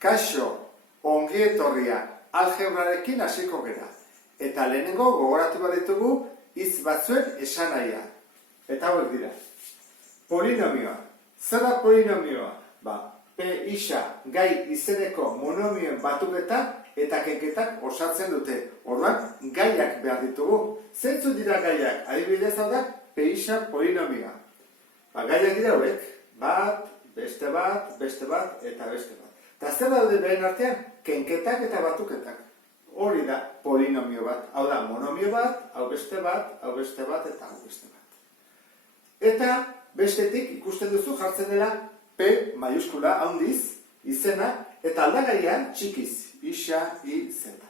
Kaixo, ongi etorria, algebrarekin hasiko gera. Eta lehenengo gogoratu behar ditugu hitz batzuen esanahia. Eta hauek dira. Polinomioa. Zer da polinomioa? P isa gai izeneko monomioen batuketak eta kenketak osatzen dute. Orduan, gaiak behar ditugu. Zentzu dira gaiak? Adibidez hau da, P isa polinomioa. Gaiak dira hauek. Bat, beste bat, beste bat eta beste bat. Eta zer daude beren artean? Kenketak eta batuketak. Hori da polinomio bat. Hau da monomio bat, hau beste bat, hau beste bat eta hau beste bat. Eta bestetik ikusten duzu jartzen dela P maiuskula handiz, izena, eta aldagaian txikiz, isa, i, zeta.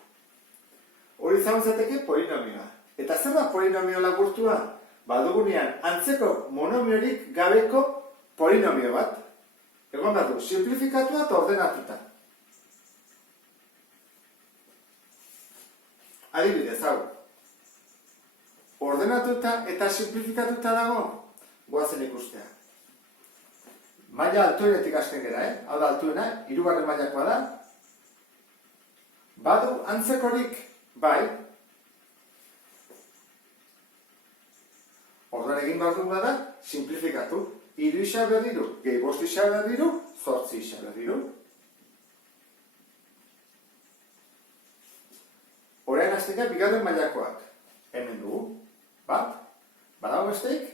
Hori izan zateke polinomioa. Eta zer da polinomio laburtua? Badugunean antzeko monomiorik gabeko polinomio bat. Egon bat du, simplifikatua eta ordenatuta. Adibidez, hau. Ordenatuta eta simplifikatuta dago, goazen ikustea. Maila altuenetik hasten gera, Hau da altuena, 3. mailakoa da. Badu antzekorik, bai. Orduan egin behar dugu da, simplifikatu. 3 isa berdiru, gehi 5 isa berdiru, 8 isa berdiru. Orain hasten gara 2. mailakoak. Hemen dugu, bat. Badago besteik?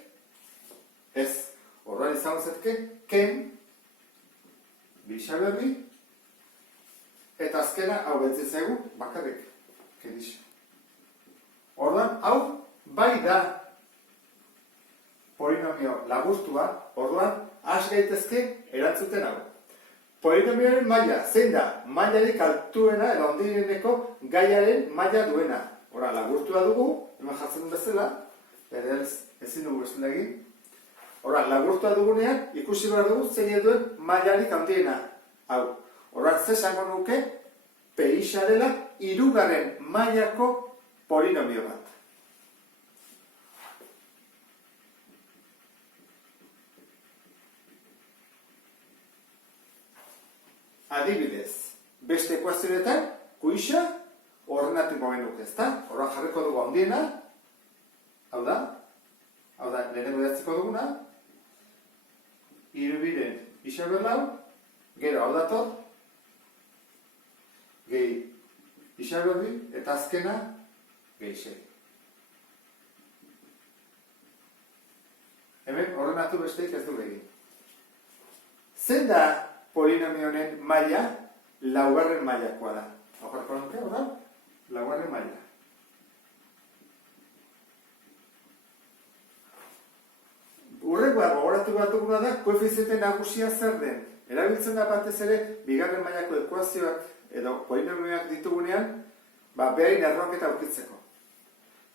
Ez. Orduan izango zetke, ken, 2 isa berdi, eta azkena hau betzitzegu bakarrik, ken isa. Orduan, hau bai da polinomio laburtua, orduan, has gaitezke erantzuten hau. Polinomioaren maila, zein da? Mailarik altuena, edo handieneko gaiaren maila duena. Orduan, laburtua dugu, hemen jartzen duen bezala, ezin dugu bestela egin. Horra, laburtua dugunean, ikusi behar dugu zein duen mailarik handiena. Hau, horra, zesango nuke, P isa dela 3. mailako polinomio bat. Adibidez, beste ekuazionetan, Q isa ordenatuko genuke, ezta? Horra, jarriko dugu handiena, hau da, lehenengo idatziko duguna, 3 isa berlau, gero hau dator, gehi isa berdi, eta azkena gehi sei. Hemen ordenatu besteik ez du egin. Zein da polinomionen maila? 4. mailakoa da. Okarko nuke, hau da? 4. maila. Urrengoa gogoratu bat duguna da, koefiziente nagusia zer den. Erabiltzen da batez ere, 2. mailako ekuazioak edo polinomioak ditugunean, behain erronketa aurkitzeko.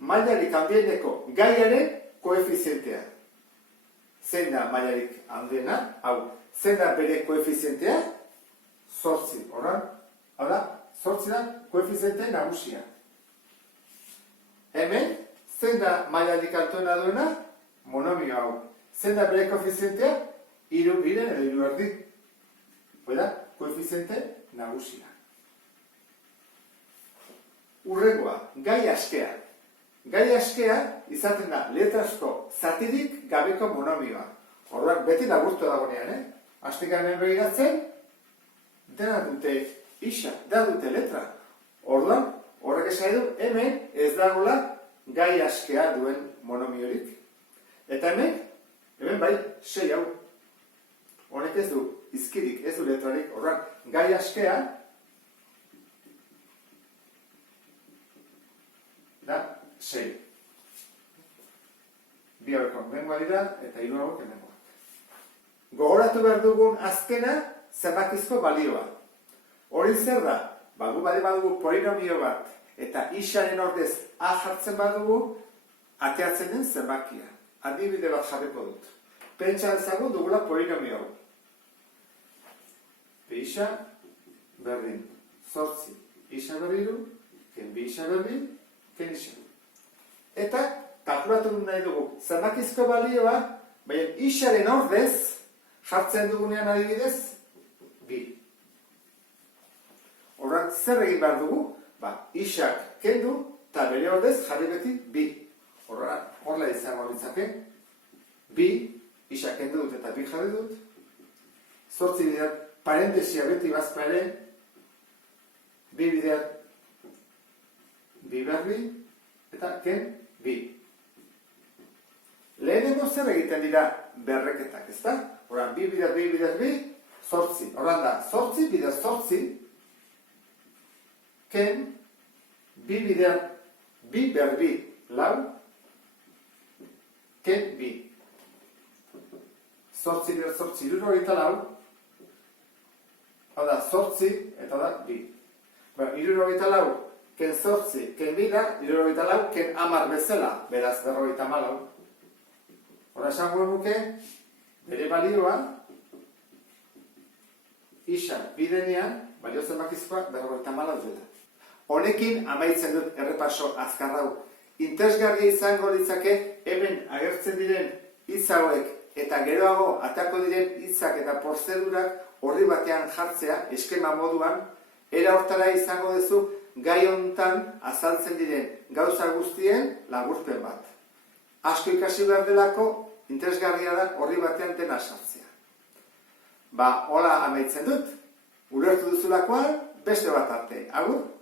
Mailarik handieneko gaiaren koefizientea. Zein da mailarik handiena? Hau, zein da bere koefizientea? 8. Horran, hau da, 8 da koefiziente nagusia. Hemen, zein da mailarik altuena duena? Monomio hau. Zein da bere koefizientea? 3 edo 3 erdi. Hora, koefiziente nagusia. Urrengoa, gai askea. Gai askea izaten da letrasko zatirik gabeko monomioa. Orduan, beti laburtu dagoenean, Hastik hemen begiratzen, dena dute isa, da dute letra. Orduan, horrek esan edu, hemen ez dagoela gai askea duen monomiorik. Eta hemen bai, 6 hau. Honek ez du izkirik, ez du letrarik. Orduan, gai askea da 6. 2 haueko hemengoa dira eta 3 hauek hemengoak. Gogoratu behar dugun azkena zenbakizko balioa. Hori zer da? Gu bade badugu polinomio bat eta isaren ordez a jartzen badugu, ateatzen den zenbakia. Adibide bat jarriko dut. Pentsa ezagun dugula polinomio hau. P isa berdin 8 isa berdiru, ken 2 isa berdin, ken isa. Eta kalkulatu nahi dugu zenbakizko balioa, baina isaren ordez jartzen dugunean adibidez 2. zer egin behar dugu? Isak kendu eta bere ordez jarri beti bi. Horrela izango litzake. Bi, isak kendu dut eta bi jarri dut. 8 bider parentesia beti bazpa ere. 2 bider bi behar bi eta ken bi. Lehenengo zer egiten dira berreketak, ezta? Horan, 2 bider 8. Horan da, 8 bider 8 ken 2 bider 2 behar bi 4 ken 2. 8 bider 8 64. Hau da, 8 eta da 2. 64 ken 8 ken 2 da, 64 ken 10 bezala, beraz 54. Hora esango nuke, bere balioa, isak bidenean, balio zenbakizkoa 54 dela. Honekin amaitzen dut errepaso azkar hau. Interesgarria izango litzake hemen agertzen diren hitz hauek eta geroago atako diren hitzak eta prozedurak horri batean jartzea eskema moduan, era hortara izango duzu gai hontan azaltzen diren gauza guztien laburpen bat. Asko ikasi behar delako, interesgarria da horri batean dena sartzea. Hola amaitzen dut, ulertu duzulakoa beste bat arte. Agur!